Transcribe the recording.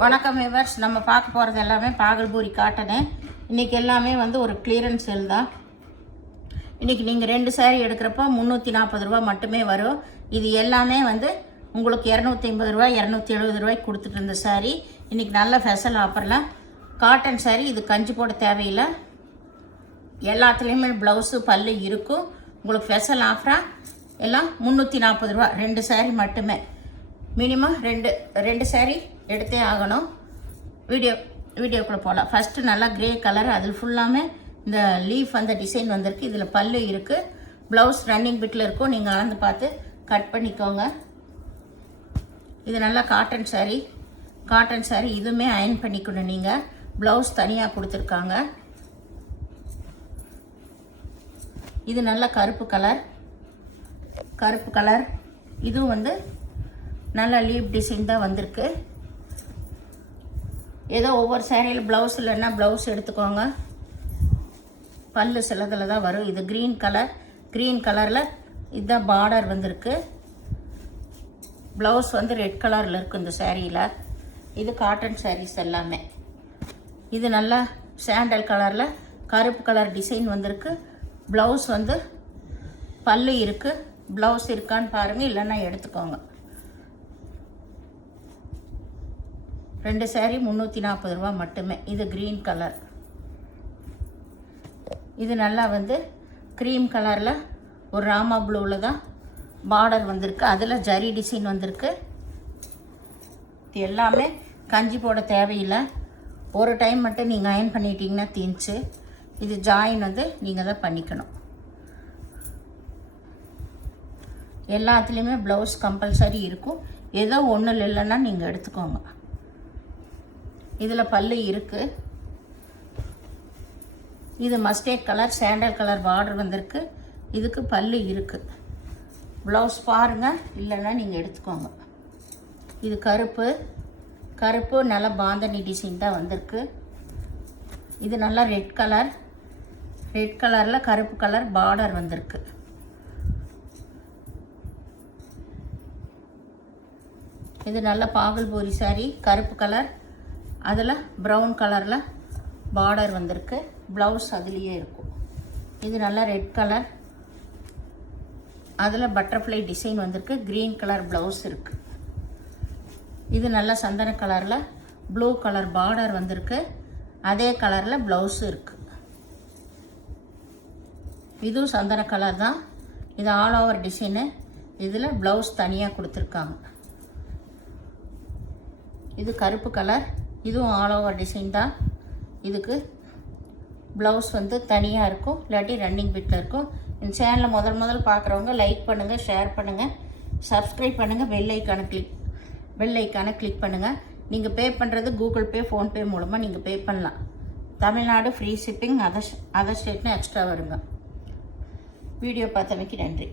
வணக்கம் விவர்ஸ். நம்ம பார்க்க போகிறது எல்லாமே பாகல்பூரி காட்டனு. இன்றைக்கி எல்லாமே வந்து ஒரு கிளியரன்ஸ் சேல் தான். இன்றைக்கி நீங்கள் 2 சாரீ எடுக்கிறப்போ 340 ரூபா மட்டுமே வரும். இது எல்லாமே வந்து உங்களுக்கு 250 ரூபா 270 ரூபாய்க்கு கொடுத்துட்டு இருந்த சாரீ இன்றைக்கி நல்ல ஃபெஷல் ஆஃபரில் காட்டன் சாரீ. இது கஞ்சி போட தேவையில்லை, எல்லாத்துலேயுமே ப்ளவுஸு பல்லு இருக்கும். உங்களுக்கு ஃபெஷல் ஆஃபராக எல்லாம் 340 ரூபா 2 சாரீ மட்டுமே. மினிமம் ரெண்டு சாரீ எடுத்தே ஆகணும். வீடியோக்குள்ளே போகலாம். ஃபஸ்ட்டு நல்லா க்ரே கலர், அதில் ஃபுல்லாமே இந்த லீஃப் அந்த டிசைன் வந்திருக்கு. இதில் பல்லு இருக்குது, ப்ளவுஸ் ரன்னிங் பிட்டில் இருக்கும். நீங்கள் அளந்து பார்த்து கட் பண்ணிக்கோங்க. இது நல்லா காட்டன் சாரீ. இதுவுமே அயன் பண்ணிக்கணும். நீங்கள் ப்ளவுஸ் தனியாக கொடுத்துருக்காங்க. இது நல்லா கருப்பு கலர். இதுவும் வந்து நல்லா லீப் டிசைன் தான் வந்திருக்கு. ஏதோ ஒவ்வொரு சாரியில் ப்ளவுஸ் இல்லைன்னா ப்ளவுஸ் எடுத்துக்கோங்க. பல்லு சிலதில் தான் வரும். இது க்ரீன் கலரில் இதுதான் பார்டர் வந்திருக்கு. ப்ளவுஸ் வந்து ரெட் கலரில் இருக்குது இந்த சாரியில். இது காட்டன் சாரீஸ் எல்லாமே. இது நல்லா சாண்டல் கலரில் கருப்பு கலர் டிசைன் வந்திருக்கு. ப்ளவுஸ் வந்து பல்லு இருக்குது. ப்ளவுஸ் இருக்கான்னு பாருங்கள், இல்லைன்னா எடுத்துக்கோங்க. 2 சாரீ 340 ரூபா மட்டுமே. இது க்ரீன் கலர். இது நல்லா வந்து க்ரீம் கலரில் ஒரு ராமா ப்ளூவில் தான் பார்டர் வந்திருக்கு. அதில் ஜரி டிசைன் வந்திருக்கு. இது எல்லாமே கஞ்சி போட தேவையில்லை, ஒரு டைம் மட்டும் நீங்கள் அயன் பண்ணிட்டீங்கன்னா தீந்துச்சு. இது ஜாயின் வந்து நீங்கள் தான் பண்ணிக்கணும். எல்லாத்துலேயுமே ப்ளவுஸ் கம்பல்சரி இருக்கும். ஏதோ ஒன்று இல்லைன்னா நீங்கள் எடுத்துக்கோங்க. இதில் பல்லு இருக்குது. இது mustard colour sandal colour border வந்திருக்கு. இதுக்கு பல்லு இருக்குது. ப்ளவுஸ் பாருங்கள், இல்லைன்னா நீங்கள் எடுத்துக்கோங்க. இது கருப்பு நல்லா பாந்தனி டிசைன் தான் வந்திருக்கு. இது நல்லா ரெட் கலரில் கருப்பு கலர் பார்டர் வந்திருக்கு. இது நல்ல பாகல்பூரி சாரீ, கருப்பு கலர், அதில் ப்ரௌன் கலரில் பார்டர் வந்திருக்கு. ப்ளவுஸ் அதுலேயே இருக்கும். இது நல்லா ரெட் கலர், அதில் பட்டர்ஃப்ளை டிசைன் வந்திருக்கு. க்ரீன் கலர் ப்ளவுஸ் இருக்குது. இது நல்லா சந்தன கலரில் ப்ளூ கலர் பார்டர் வந்திருக்கு. அதே கலரில் ப்ளவுஸும் இருக்குது. இதுவும் சந்தன கலர் தான். இது ஆல் ஓவர் டிசைனு. இதில் ப்ளவுஸ் தனியாக கொடுத்துருக்காங்க. இது கருப்பு கலர். இதுவும் ஆல் ஓவர் டிசைன் தான். இதுக்கு ப்ளவுஸ் வந்து தனியாக இருக்கும், இல்லாட்டி ரன்னிங் பிட்டில் இருக்கும். இந்த சேனலில் முதல் பார்க்குறவங்க லைக் பண்ணுங்கள், ஷேர் பண்ணுங்கள், சப்ஸ்கிரைப் பண்ணுங்கள், பெல் ஐக்கானை கிளிக் பண்ணுங்கள். நீங்கள் பே பண்ணுறது கூகுள் பே, ஃபோன்பே மூலமாக நீங்கள் பே பண்ணலாம். தமிழ்நாடு ஃப்ரீ ஷிப்பிங், அதர் ஸ்டேட்னு எக்ஸ்ட்ரா வருங்க. வீடியோ பார்த்தமைக்கு நன்றி.